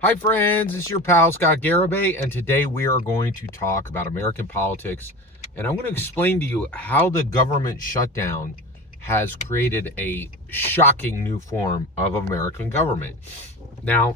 Hi friends, it's your pal Scott Garibay, and today we are going to talk about American politics, and I'm going to explain to you how the government shutdown has created a shocking new form of American government. Now,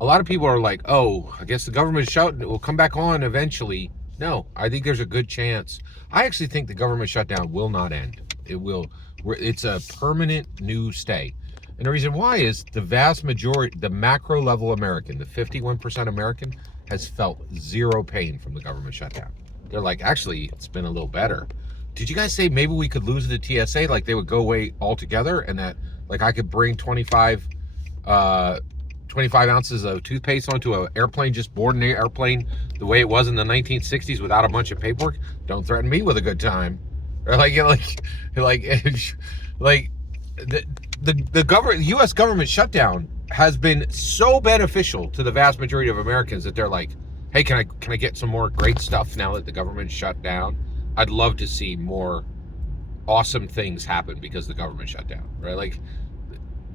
a lot of people are like, oh, I guess the government shutdown will come back on eventually. No, I think there's a good chance. I actually think the government shutdown will not end. It will. It's a permanent new stay. And the reason why is the vast majority, the macro level American, the 51% American, has felt zero pain from the government shutdown. They're like, actually, it's been a little better. Did you guys say maybe we could lose the TSA? Like they would go away altogether and that like I could bring 25 ounces of toothpaste onto an airplane, just board an airplane the way it was in the 1960s without a bunch of paperwork? Don't threaten me with a good time. Or like the government, U.S. government shutdown has been so beneficial to the vast majority of Americans that they're like, hey, can I get some more great stuff now that the government shut down? I'd love to see more awesome things happen because the government shut down, right? Like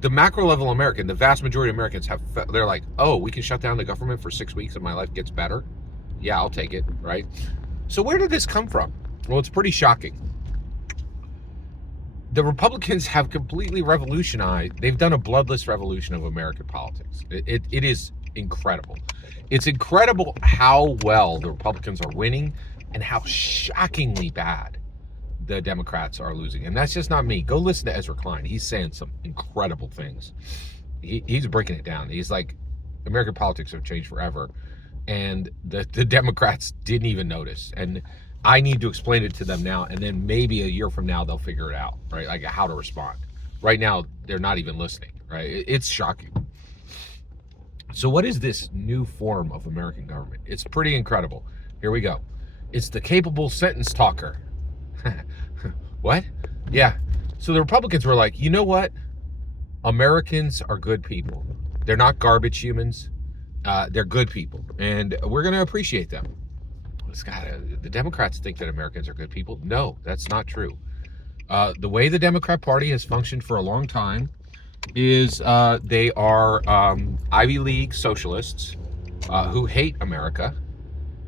the macro level American, the vast majority of Americans they're like, oh, we can shut down the government for 6 weeks and my life gets better. Yeah, I'll take it, right? So where did this come from? Well, it's pretty shocking. The Republicans have completely revolutionized. They've done a bloodless revolution of American politics. It is incredible. It's incredible how well the Republicans are winning and how shockingly bad the Democrats are losing. And that's just not me. Go listen to Ezra Klein. He's saying some incredible things. He's breaking it down. He's like, American politics have changed forever. And the Democrats didn't even notice. And I need to explain it to them now, and then maybe a year from now they'll figure it out, right? Like how to respond. Right now, they're not even listening, right? It's shocking. So what is this new form of American government? It's pretty incredible. Here we go. It's the capable sentence talker. What? Yeah. So the Republicans were like, you know what? Americans are good people. They're not garbage humans. They're good people, and we're going to appreciate them. Scott, the Democrats think that Americans are good people. No, that's not true. The way the Democrat Party has functioned for a long time is they are Ivy League socialists who hate America,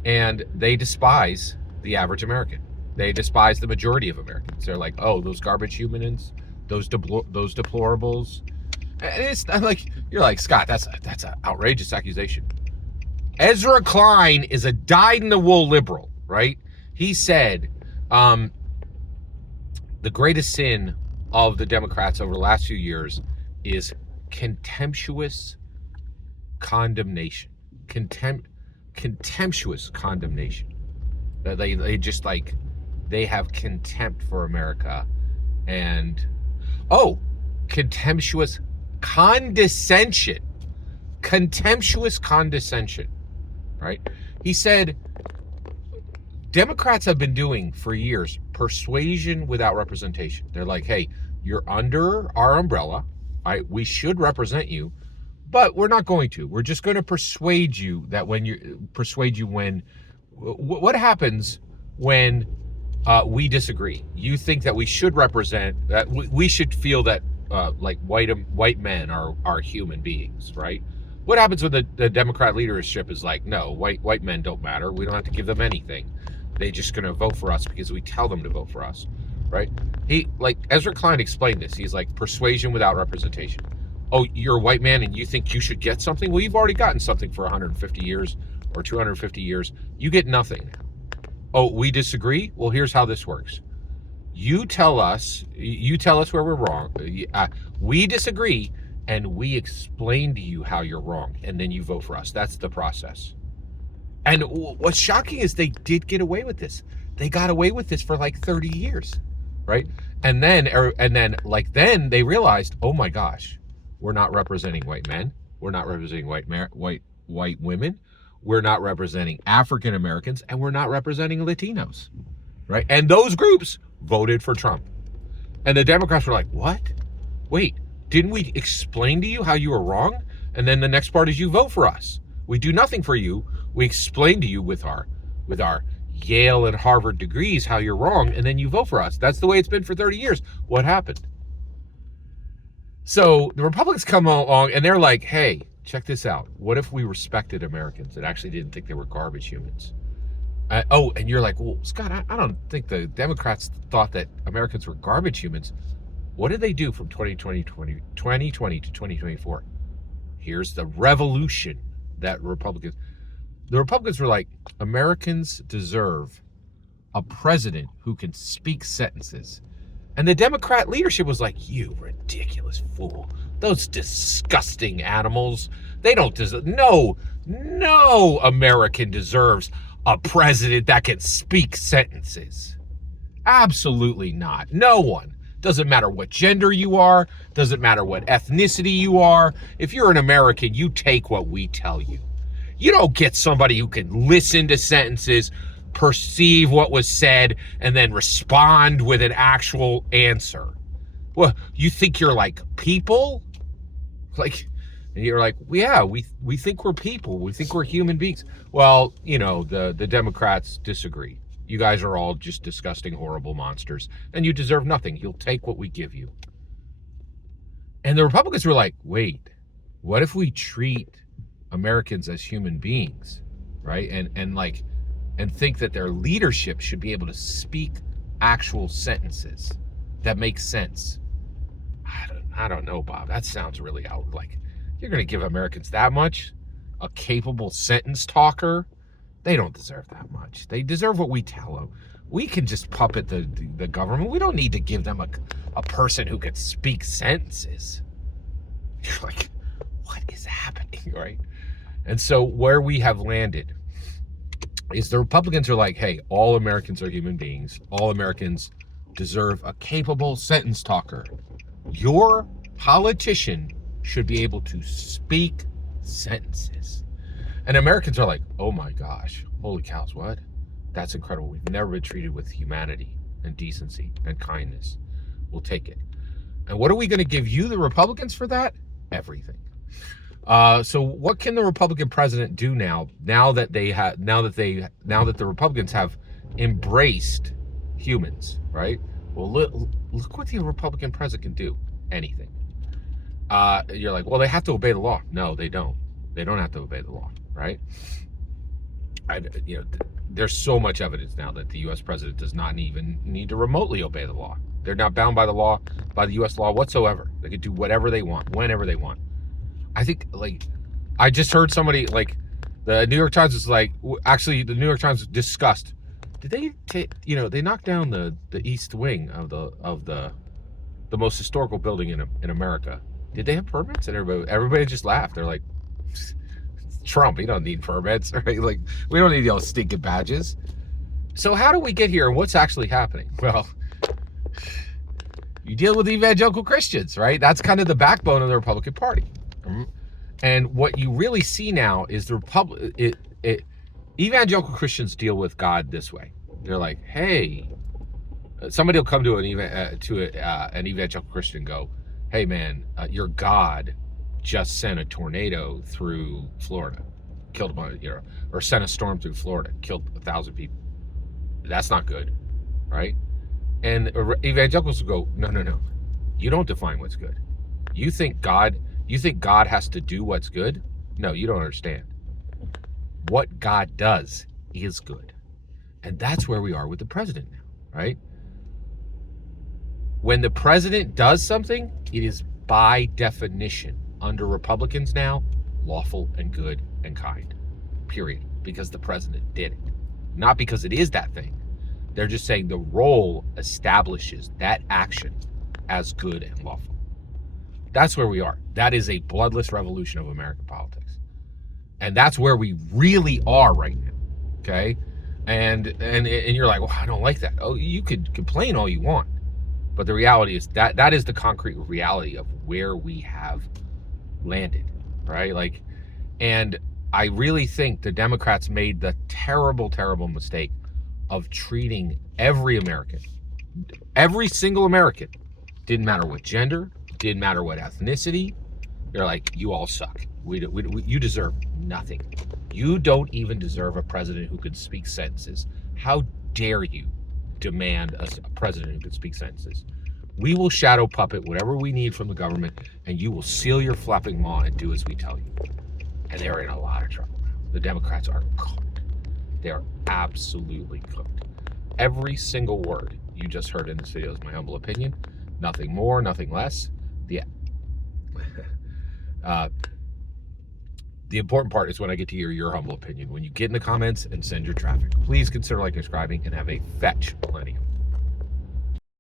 and they despise the average American. They despise the majority of Americans. They're like, oh, those garbage humans, those deplorables. And it's not like, you're like, Scott, that's an outrageous accusation. Ezra Klein is a dyed-in-the-wool liberal, right? He said the greatest sin of the Democrats over the last few years is contemptuous condemnation. Contemptuous condemnation. They just like, they have contempt for America. And, contemptuous condescension. Contemptuous condescension. Right? He said Democrats have been doing for years persuasion without representation. They're like, hey, you're under our umbrella. We should represent you, but we're not going to. We're just going to persuade you that what happens when we disagree? You think that we should represent, that we should feel that like white men are human beings, right? What happens when the Democrat leadership is like, no, white men don't matter. We don't have to give them anything. They're just going to vote for us because we tell them to vote for us, right? Ezra Klein explained this. He's like, persuasion without representation. Oh, you're a white man and you think you should get something? Well, you've already gotten something for 150 years or 250 years. You get nothing now. Oh, we disagree? Well, here's how this works. You tell us where we're wrong. We disagree. And we explain to you how you're wrong, and then you vote for us. That's the process. And what's shocking is they did get away with this. They got away with this for like 30 years, right? And then they realized, oh my gosh, we're not representing white men. We're not representing white women. We're not representing African Americans, and we're not representing Latinos, right? And those groups voted for Trump. And the Democrats were like, what? Wait. Didn't we explain to you how you were wrong? And then the next part is you vote for us. We do nothing for you. We explain to you with our Yale and Harvard degrees how you're wrong, and then you vote for us. That's the way it's been for 30 years. What happened? So the Republicans come along and they're like, hey, check this out. What if we respected Americans and actually didn't think they were garbage humans? And you're like, well, Scott, I don't think the Democrats thought that Americans were garbage humans. What did they do from 2020 to 2024? Here's the revolution that the Republicans were like, Americans deserve a president who can speak sentences. And the Democrat leadership was like, you ridiculous fool. Those disgusting animals. They don't deserve, no American deserves a president that can speak sentences. Absolutely not. No one. Doesn't matter what gender you are. Doesn't matter what ethnicity you are. If you're an American, you take what we tell you. You don't get somebody who can listen to sentences, perceive what was said, and then respond with an actual answer. Well, you think you're like people? Like, and you're like, yeah, we think we're people. We think we're human beings. Well, the Democrats disagree. You guys are all just disgusting, horrible monsters, and you deserve nothing. You'll take what we give you. And the Republicans were like, wait, what if we treat Americans as human beings, right? And think that their leadership should be able to speak actual sentences that make sense. I don't know, Bob. That sounds really out. Like, you're going to give Americans that much? A capable sentence talker? They don't deserve that much. They deserve what we tell them. We can just puppet the government. We don't need to give them a person who can speak sentences. You're like, what is happening, right? And so where we have landed is the Republicans are like, hey, all Americans are human beings. All Americans deserve a capable sentence talker. Your politician should be able to speak sentences. And Americans are like, oh my gosh, holy cows, what? That's incredible. We've never been treated with humanity and decency and kindness. We'll take it. And what are we going to give you, the Republicans, for that? Everything. So what can the Republican president do now that the Republicans have embraced humans, right? Well, look what the Republican president can do. Anything. You're like, well, they have to obey the law. No, they don't. They don't have to obey the law, right? There's so much evidence now that the U.S. president does not even need to remotely obey the law. They're not bound by the law, by the U.S. law whatsoever. They can do whatever they want, whenever they want. I think, I just heard somebody, the New York Times was like, actually, the New York Times discussed, did they they knocked down the East Wing of the most historical building in America. Did they have permits? And everybody just laughed. They're like, Trump, he don't need permits, right? Like, we don't need those stinking badges. So how do we get here, and what's actually happening? Well, you deal with evangelical Christians, right? That's kind of the backbone of the Republican Party. And what you really see now is evangelical Christians deal with God this way. They're like, hey, somebody will come to an evangelical Christian and go, hey man, your God just sent a tornado through Florida, killed a bunch, or sent a storm through Florida, killed 1,000 people. That's not good, right? And evangelicals will go, no, you don't define what's good. You think God has to do what's good? No, you don't understand. What God does is good. And that's where we are with the president now, right? When the president does something, it is by definition, under Republicans now, lawful and good and kind, period. Because the president did it. Not because it is that thing. They're just saying the role establishes that action as good and lawful. That's where we are. That is a bloodless revolution of American politics. And that's where we really are right now, okay? And you're like, well, I don't like that. Oh, you could complain all you want. But the reality is that is the concrete reality of where we have landed, right? And I really think the Democrats made the terrible, terrible mistake of treating every American, every single American, didn't matter what gender, didn't matter what ethnicity. They're like, you all suck. You deserve nothing. You don't even deserve a president who can speak sentences. How dare you demand a president who can speak sentences? We will shadow puppet whatever we need from the government, and you will seal your flapping maw and do as we tell you. And they're in a lot of trouble now. The Democrats are cooked. They are absolutely cooked. Every single word you just heard in this video is my humble opinion. Nothing more, nothing less. The important part is when I get to hear your humble opinion. When you get in the comments and send your traffic. Please consider liking and subscribing, and have a fetch millennium.